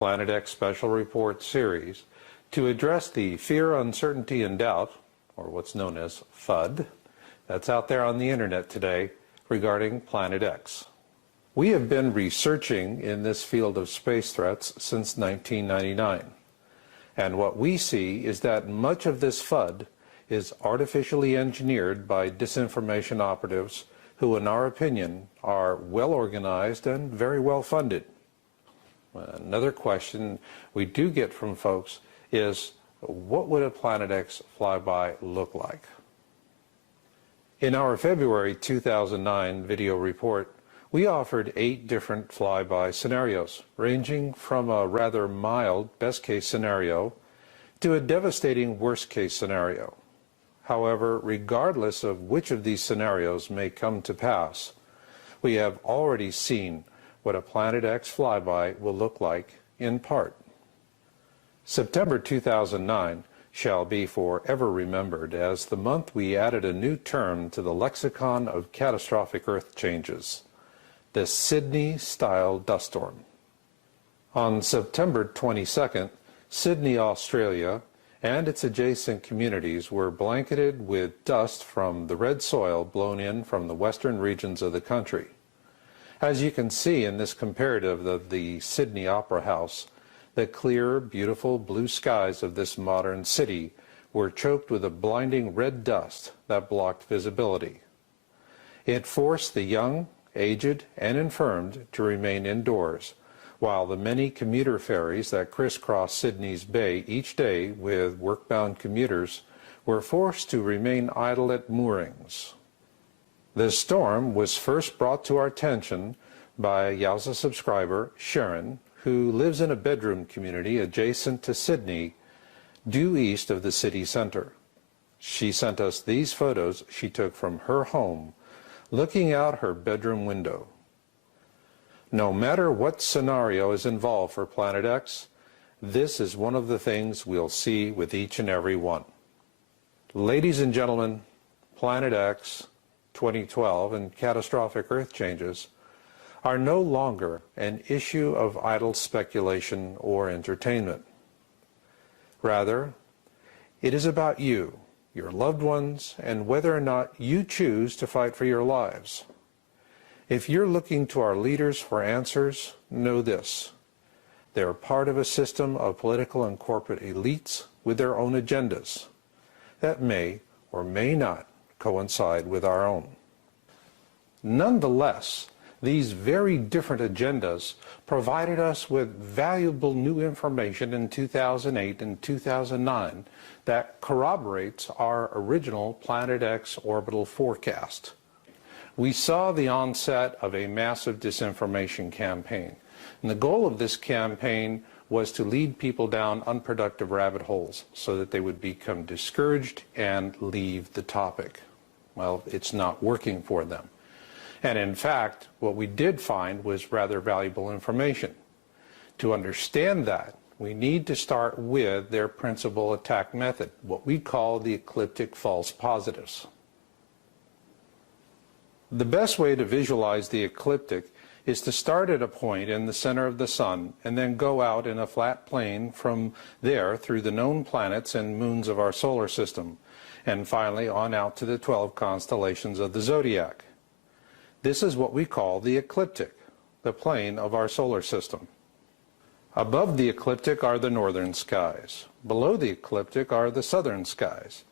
Planet X Special Report series to address the fear, uncertainty, and doubt, or what's known as FUD, that's out there on the internet today regarding Planet X. We have been researching in this field of space threats since 1999, and what we see is that much of this FUD is artificially engineered by disinformation operatives who, in our opinion, are well organized and very well funded. Another question we do get from folks is, what would a Planet X flyby look like? In our February 2009 video report, we offered 8 different flyby scenarios, ranging from a rather mild best-case scenario to a devastating worst-case scenario. However, regardless of which of these scenarios may come to pass, we have already seen what a Planet X flyby will look like in part. September 2009 shall be forever remembered as the month we added a new term to the lexicon of catastrophic Earth changes, the Sydney-style dust storm. On September 22nd, Sydney, Australia, and its adjacent communities were blanketed with dust from the red soil blown in from the western regions of the country. As you can see in this comparative of the Sydney Opera House, the clear, beautiful blue skies of this modern city were choked with a blinding red dust that blocked visibility. It forced the young, aged, and infirmed to remain indoors, while the many commuter ferries that crisscross Sydney's bay each day with work-bound commuters were forced to remain idle at moorings. This storm was first brought to our attention by a Yowza subscriber, Sharon, who lives in a bedroom community adjacent to Sydney, due east of the city center. She sent us these photos she took from her home, looking out her bedroom window. No matter what scenario is involved for Planet X, this is one of the things we'll see with each and every one. Ladies and gentlemen, Planet X 2012 and catastrophic Earth changes are no longer an issue of idle speculation or entertainment. Rather, it is about you, your loved ones, and whether or not you choose to fight for your lives. If you're looking to our leaders for answers, know this: they're part of a system of political and corporate elites with their own agendas that may or may not coincide with our own. Nonetheless, these very different agendas provided us with valuable new information in 2008 and 2009 that corroborates our original Planet X orbital forecast. We saw the onset of a massive disinformation campaign, and the goal of this campaign was to lead people down unproductive rabbit holes so that they would become discouraged and leave the topic. Well, it's not working for them. And in fact, what we did find was rather valuable information. To understand that, we need to start with their principal attack method, what we call the ecliptic false positives. The best way to visualize the ecliptic is to start at a point in the center of the sun and then go out in a flat plane from there through the known planets and moons of our solar system, and finally on out to the 12 constellations of the zodiac. This is what we call the ecliptic, the plane of our solar system. Above the ecliptic are the northern skies. Below the ecliptic are the southern skies.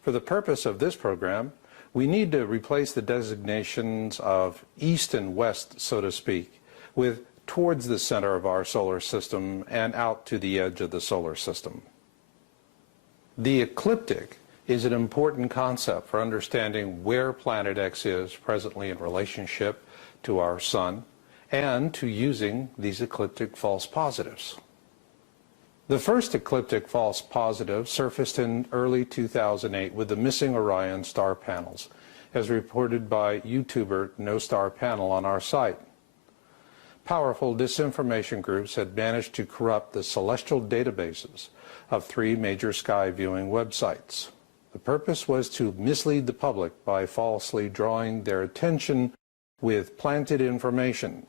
For the purpose of this program, we need to replace the designations of east and west, so to speak, with towards the center of our solar system and out to the edge of the solar system. The ecliptic is an important concept for understanding where Planet X is presently in relationship to our sun and to using these ecliptic false positives. The first ecliptic false positive surfaced in early 2008 with the missing Orion star panels, as reported by YouTuber No Star Panel on our site. Powerful disinformation groups had managed to corrupt the celestial databases of 3 major sky viewing websites. The purpose was to mislead the public by falsely drawing their attention with planted information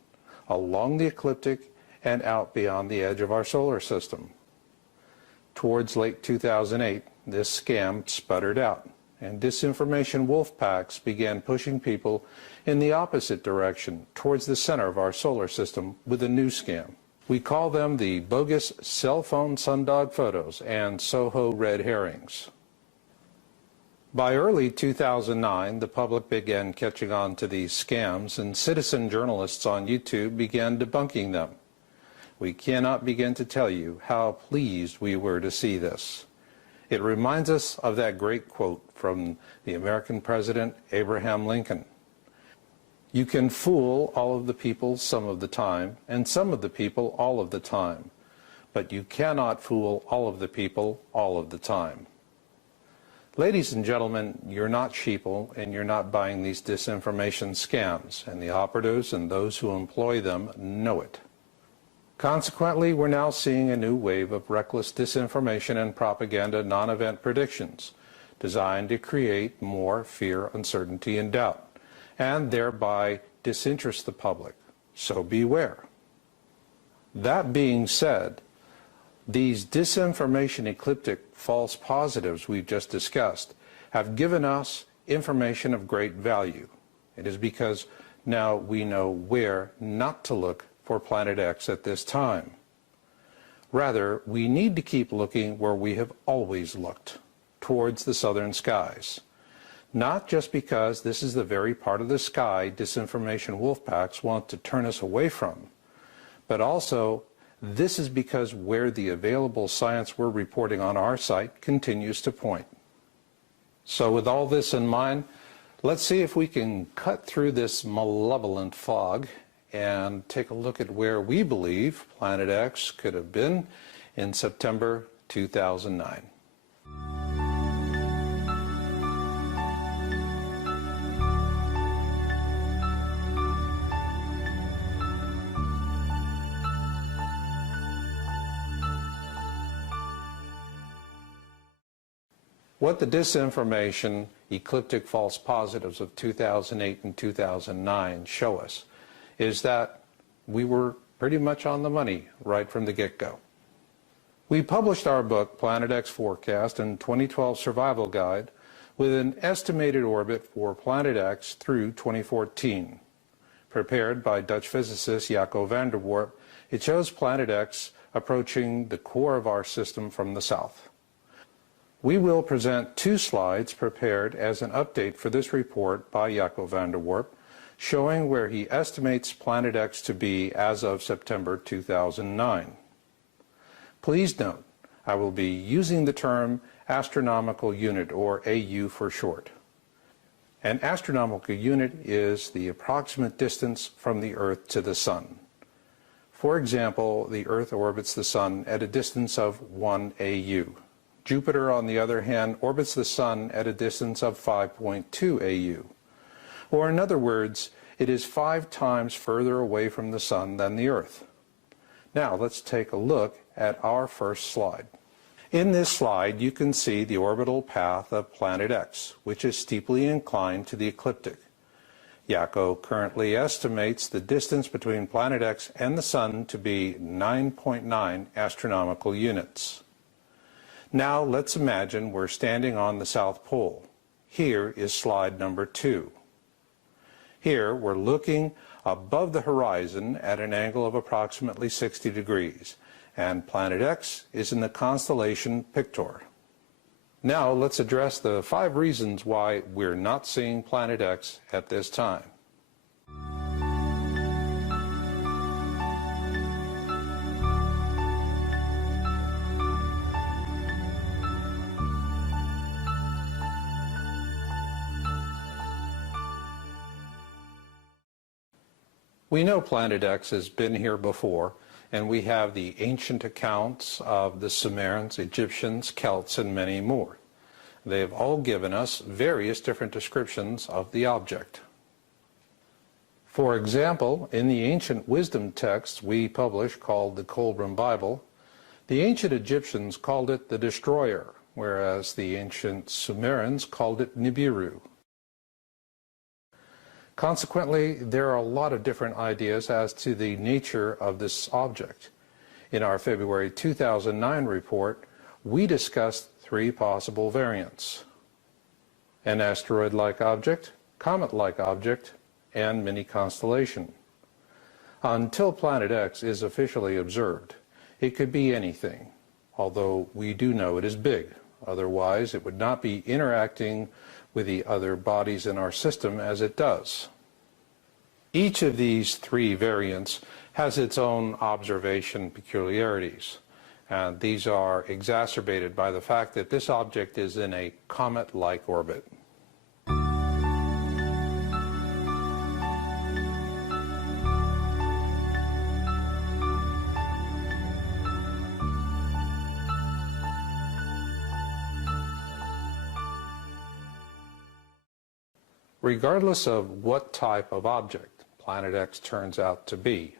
along the ecliptic and out beyond the edge of our solar system. Towards late 2008, this scam sputtered out, and disinformation wolf packs began pushing people in the opposite direction, towards the center of our solar system, with a new scam. We call them the bogus cell phone sundog photos and Soho red herrings. By early 2009, the public began catching on to these scams, and citizen journalists on YouTube began debunking them. We cannot begin to tell you how pleased we were to see this. It reminds us of that great quote from the American President Abraham Lincoln. You can fool all of the people some of the time, and some of the people all of the time, but you cannot fool all of the people all of the time. Ladies and gentlemen, you're not sheeple, and you're not buying these disinformation scams, and the operatives and those who employ them know it. Consequently, we're now seeing a new wave of reckless disinformation and propaganda non-event predictions designed to create more fear, uncertainty, and doubt, and thereby disinterest the public. So beware. That being said, these disinformation ecliptic false positives we've just discussed have given us information of great value. It is because now we know where not to look for Planet X at this time. Rather, we need to keep looking where we have always looked, towards the southern skies. Not just because this is the very part of the sky disinformation wolf packs want to turn us away from, but also this is because where the available science we're reporting on our site continues to point. So with all this in mind, let's see if we can cut through this malevolent fog and take a look at where we believe Planet X could have been in September 2009. What the disinformation, ecliptic false positives of 2008 and 2009 show us is that we were pretty much on the money right from the get-go. We published our book, Planet X Forecast and 2012 Survival Guide, with an estimated orbit for Planet X through 2014. Prepared by Dutch physicist Jaco van der Warp, it shows Planet X approaching the core of our system from the south. We will present two slides prepared as an update for this report by Jaco van der Warp, showing where he estimates Planet X to be as of September 2009. Please note, I will be using the term astronomical unit, or AU for short. An astronomical unit is the approximate distance from the Earth to the Sun. For example, the Earth orbits the Sun at a distance of 1 AU. Jupiter, on the other hand, orbits the Sun at a distance of 5.2 AU. Or in other words, it is 5 times further away from the Sun than the Earth. Now let's take a look at our first slide. In this slide, you can see the orbital path of Planet X, which is steeply inclined to the ecliptic. Jaco currently estimates the distance between Planet X and the Sun to be 9.9 astronomical units. Now let's imagine we're standing on the South Pole. Here is slide number 2. Here we're looking above the horizon at an angle of approximately 60 degrees, and Planet X is in the constellation Pictor. Now let's address the 5 reasons why we're not seeing Planet X at this time. We know Planet X has been here before, and we have the ancient accounts of the Sumerians, Egyptians, Celts, and many more. They have all given us various different descriptions of the object. For example, in the ancient wisdom texts we publish called the Kolbrin Bible, the ancient Egyptians called it the Destroyer, whereas the ancient Sumerians called it Nibiru. Consequently, there are a lot of different ideas as to the nature of this object. In our February 2009 report, we discussed three possible variants: an asteroid-like object, comet-like object, and mini-constellation. Until Planet X is officially observed, it could be anything, although we do know it is big. Otherwise, it would not be interacting with the other bodies in our system as it does. Each of these three variants has its own observation peculiarities, and these are exacerbated by the fact that this object is in a comet-like orbit. Regardless of what type of object Planet X turns out to be,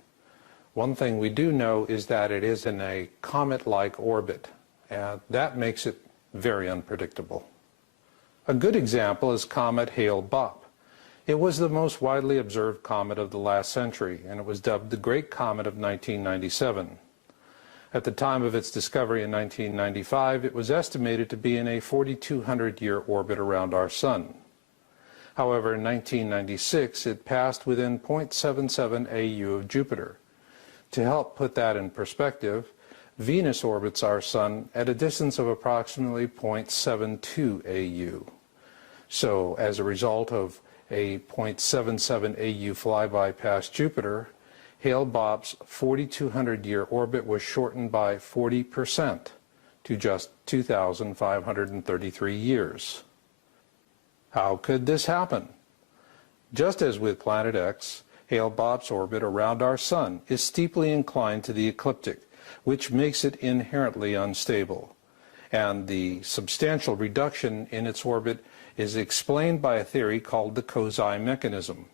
one thing we do know is that it is in a comet-like orbit, and that makes it very unpredictable. A good example is comet Hale-Bopp. It was the most widely observed comet of the last century, and it was dubbed the Great Comet of 1997. At the time of its discovery in 1995, it was estimated to be in a 4,200-year orbit around our Sun. However, in 1996, it passed within 0.77 AU of Jupiter. To help put that in perspective, Venus orbits our Sun at a distance of approximately 0.72 AU. So, as a result of a 0.77 AU flyby past Jupiter, Hale-Bopp's 4,200-year orbit was shortened by 40% to just 2,533 years. How could this happen? Just as with Planet X, Hale-Bopp's orbit around our Sun is steeply inclined to the ecliptic, which makes it inherently unstable. And the substantial reduction in its orbit is explained by a theory called the Kozai mechanism.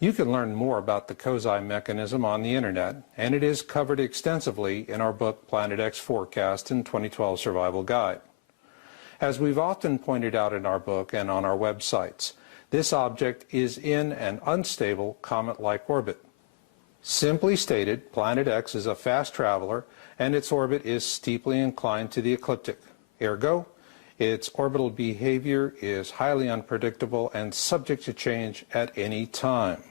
You can learn more about the Kozai mechanism on the internet, and it is covered extensively in our book Planet X Forecast and 2012 Survival Guide. As we've often pointed out in our book and on our websites, this object is in an unstable comet-like orbit. Simply stated, Planet X is a fast traveler, and its orbit is steeply inclined to the ecliptic. Ergo, its orbital behavior is highly unpredictable and subject to change at any time.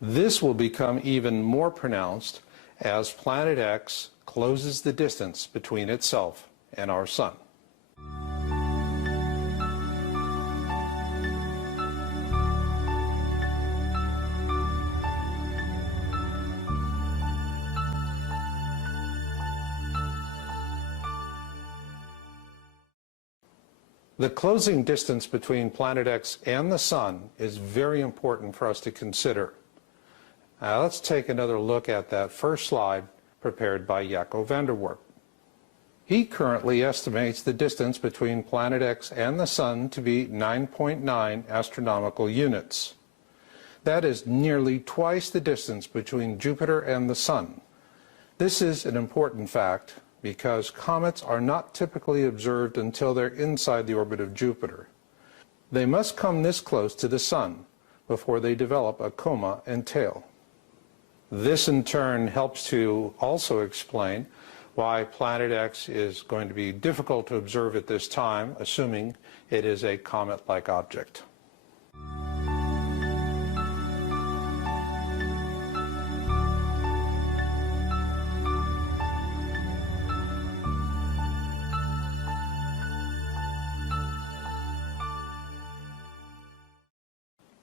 This will become even more pronounced as Planet X closes the distance between itself and our Sun. The closing distance between Planet X and the Sun is very important for us to consider. Now let's take another look at that first slide prepared by Jaco van der Warp. He currently estimates the distance between Planet X and the Sun to be 9.9 astronomical units. That is nearly twice the distance between Jupiter and the Sun. This is an important fact because comets are not typically observed until they're inside the orbit of Jupiter. They must come this close to the Sun before they develop a coma and tail. This in turn helps to also explain why Planet X is going to be difficult to observe at this time, assuming it is a comet-like object.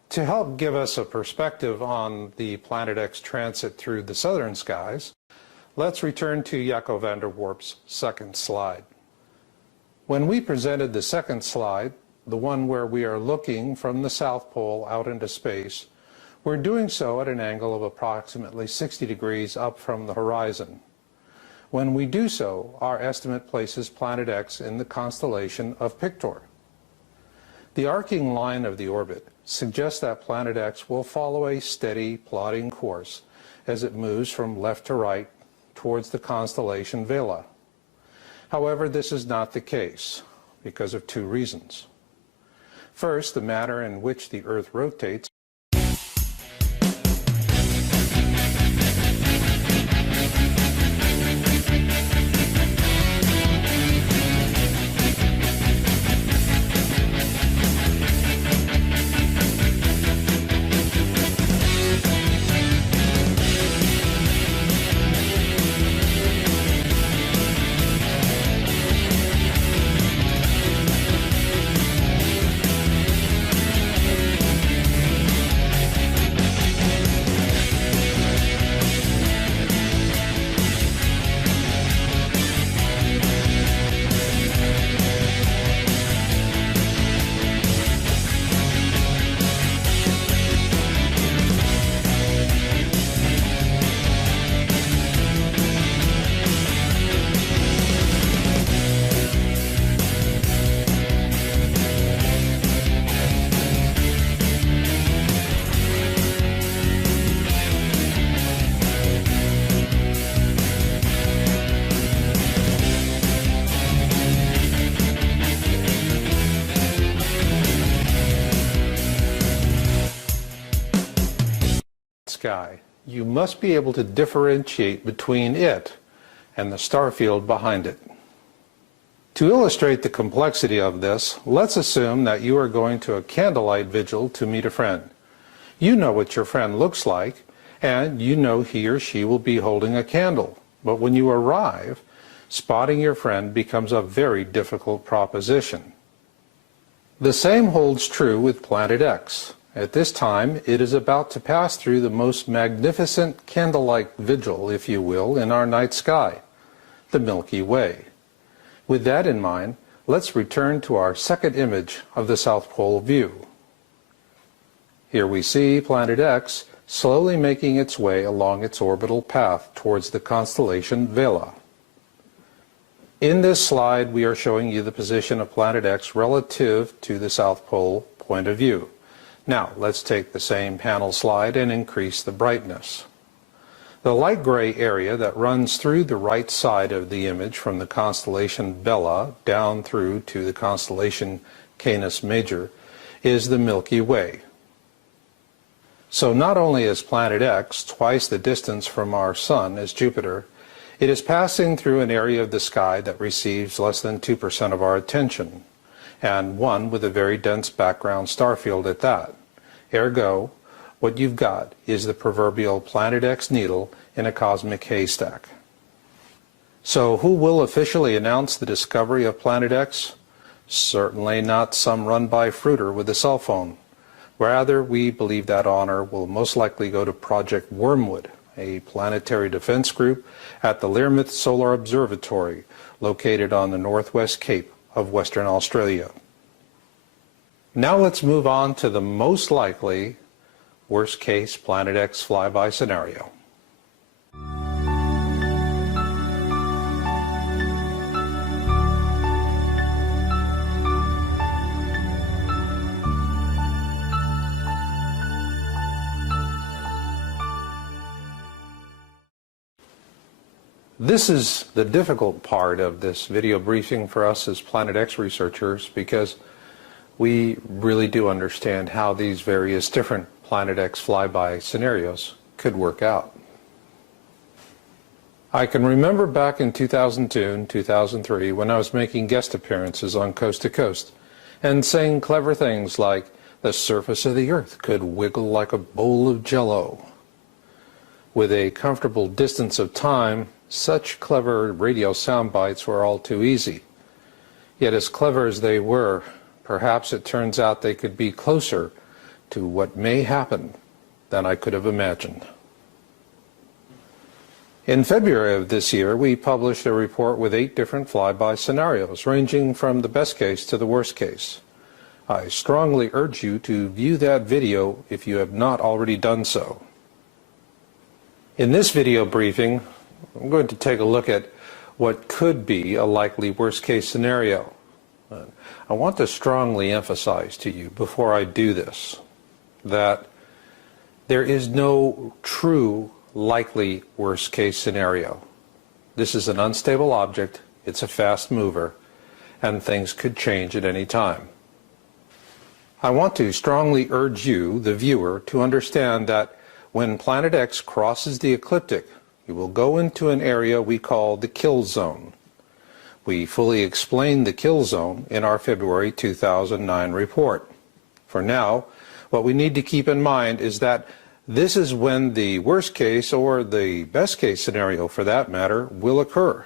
To help give us a perspective on the Planet X transit through the southern skies, let's return to Jaco van der Warp's second slide. When we presented the second slide, the one where we are looking from the South Pole out into space, we're doing so at an angle of approximately 60 degrees up from the horizon. When we do so, our estimate places Planet X in the constellation of Pictor. The arcing line of the orbit suggests that Planet X will follow a steady, plodding course as it moves from left to right towards the constellation Vela. However, this is not the case because of two reasons. First, the manner in which the Earth rotates. Sky, you must be able to differentiate between it and the star field behind it. To illustrate the complexity of this, let's assume that you are going to a candlelight vigil to meet a friend. You know what your friend looks like, and you know he or she will be holding a candle. But when you arrive, spotting your friend becomes a very difficult proposition. The same holds true with Planet X. At this time, it is about to pass through the most magnificent candlelight vigil, if you will, in our night sky, the Milky Way. With that in mind, let's return to our second image of the South Pole view. Here we see Planet X slowly making its way along its orbital path towards the constellation Vela. In this slide, we are showing you the position of Planet X relative to the South Pole point of view. Now, let's take the same panel slide and increase the brightness. The light gray area that runs through the right side of the image from the constellation Vela down through to the constellation Canis Major is the Milky Way. So not only is Planet X twice the distance from our Sun as Jupiter, it is passing through an area of the sky that receives less than 2% of our attention, and one with a very dense background star field at that. Ergo, what you've got is the proverbial Planet X needle in a cosmic haystack. So who will officially announce the discovery of Planet X? Certainly not some run-by fruiter with a cell phone. Rather, we believe that honor will most likely go to Project Wormwood, a planetary defense group at the Learmonth Solar Observatory, located on the northwest cape of Western Australia. Now let's move on to the most likely worst-case Planet X flyby scenario. This is the difficult part of this video briefing for us as Planet X researchers, because we really do understand how these various different Planet X flyby scenarios could work out. I can remember back in 2002 and 2003 when I was making guest appearances on Coast to Coast and saying clever things like, the surface of the Earth could wiggle like a bowl of Jell-O. With a comfortable distance of time, such clever radio sound bites were all too easy. Yet as clever as they were, perhaps it turns out they could be closer to what may happen than I could have imagined. In February of this year, we published a report with 8 different flyby scenarios, ranging from the best case to the worst case. I strongly urge you to view that video if you have not already done so. In this video briefing, I'm going to take a look at what could be a likely worst-case scenario. I want to strongly emphasize to you before I do this that there is no true likely worst-case scenario. This is an unstable object, it's a fast mover, and things could change at any time. I want to strongly urge you, the viewer, to understand that when Planet X crosses the ecliptic, it will go into an area we call the kill zone. We fully explained the kill zone in our February 2009 report. For now, what we need to keep in mind is that this is when the worst case, or the best case scenario for that matter, will occur.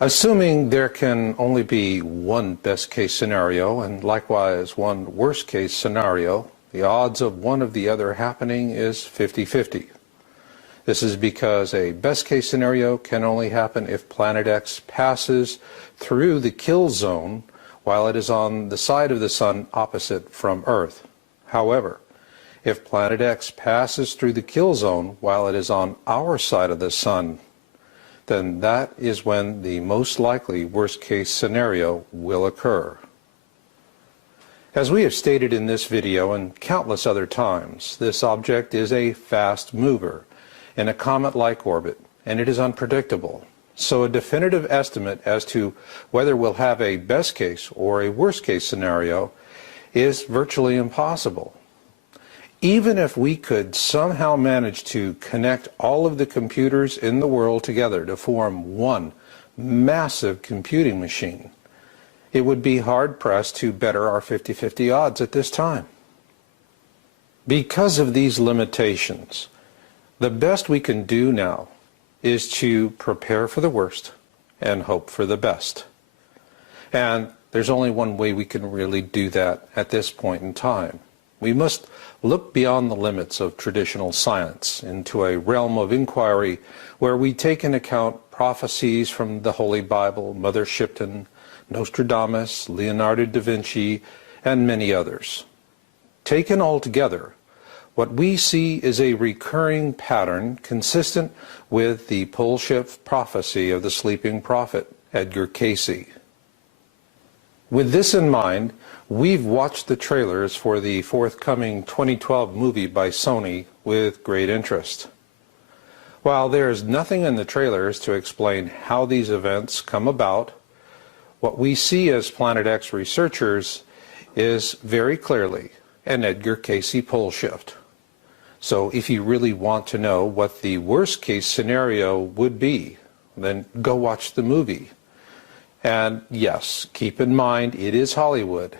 Assuming there can only be one best case scenario and likewise one worst case scenario, the odds of one of the other happening is 50-50. This is because a best case scenario can only happen if Planet X passes through the kill zone while it is on the side of the Sun opposite from Earth. However, if Planet X passes through the kill zone while it is on our side of the Sun, then that is when the most likely worst-case scenario will occur. As we have stated in this video and countless other times, this object is a fast mover in a comet-like orbit, and it is unpredictable. So a definitive estimate as to whether we'll have a best-case or a worst-case scenario is virtually impossible. Even if we could somehow manage to connect all of the computers in the world together to form one massive computing machine, it would be hard-pressed to better our 50-50 odds at this time. Because of these limitations, the best we can do now is to prepare for the worst and hope for the best. And there's only one way we can really do that at this point in time. We must look beyond the limits of traditional science into a realm of inquiry where we take into account prophecies from the Holy Bible, Mother Shipton, Nostradamus, Leonardo da Vinci, and many others. Taken all together, what we see is a recurring pattern consistent with the pole shift prophecy of the sleeping prophet, Edgar Cayce. With this in mind, we've watched the trailers for the forthcoming 2012 movie by Sony with great interest. While there is nothing in the trailers to explain how these events come about, what we see as Planet X researchers is very clearly an Edgar Cayce pole shift. So if you really want to know what the worst case scenario would be, then go watch the movie. And yes, keep in mind it is Hollywood,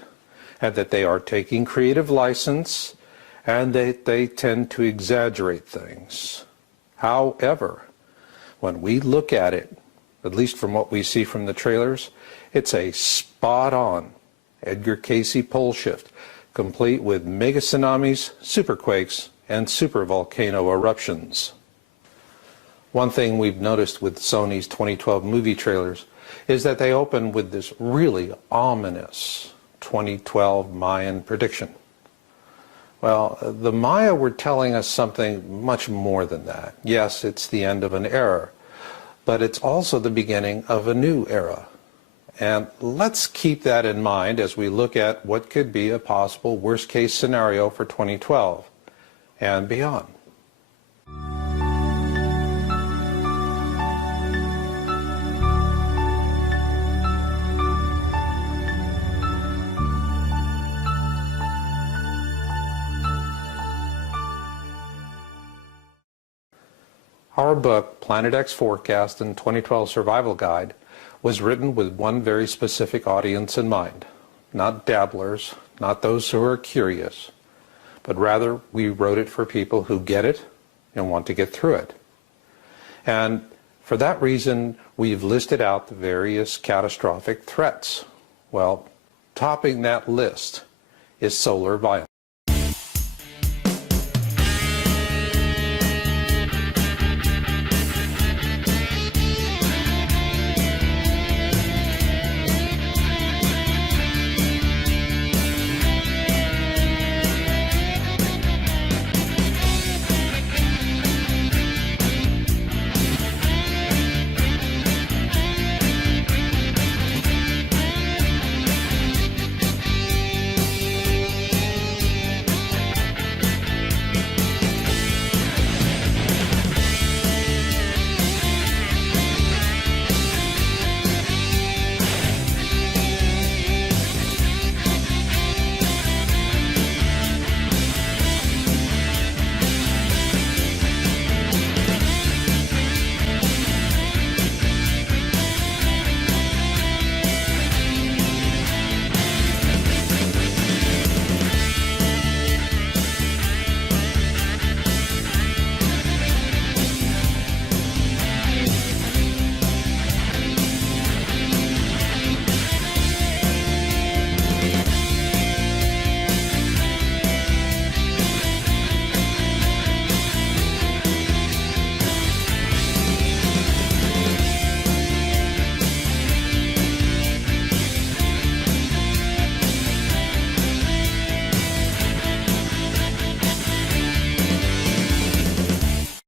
and that they are taking creative license, and that they tend to exaggerate things. However, when we look at it, at least from what we see from the trailers, it's a spot-on Edgar Cayce pole shift, complete with mega tsunamis, superquakes, and supervolcano eruptions. One thing we've noticed with Sony's 2012 movie trailers is that they open with this really ominous 2012 Mayan prediction. Well, the Maya were telling us something much more than that. Yes, it's the end of an era, but it's also the beginning of a new era. And let's keep that in mind as we look at what could be a possible worst-case scenario for 2012 and beyond. Our book, Planet X Forecast and 2012 Survival Guide, was written with one very specific audience in mind. Not dabblers, not those who are curious, but rather we wrote it for people who get it and want to get through it. And for that reason, we've listed out the various catastrophic threats. Well, topping that list is solar violence.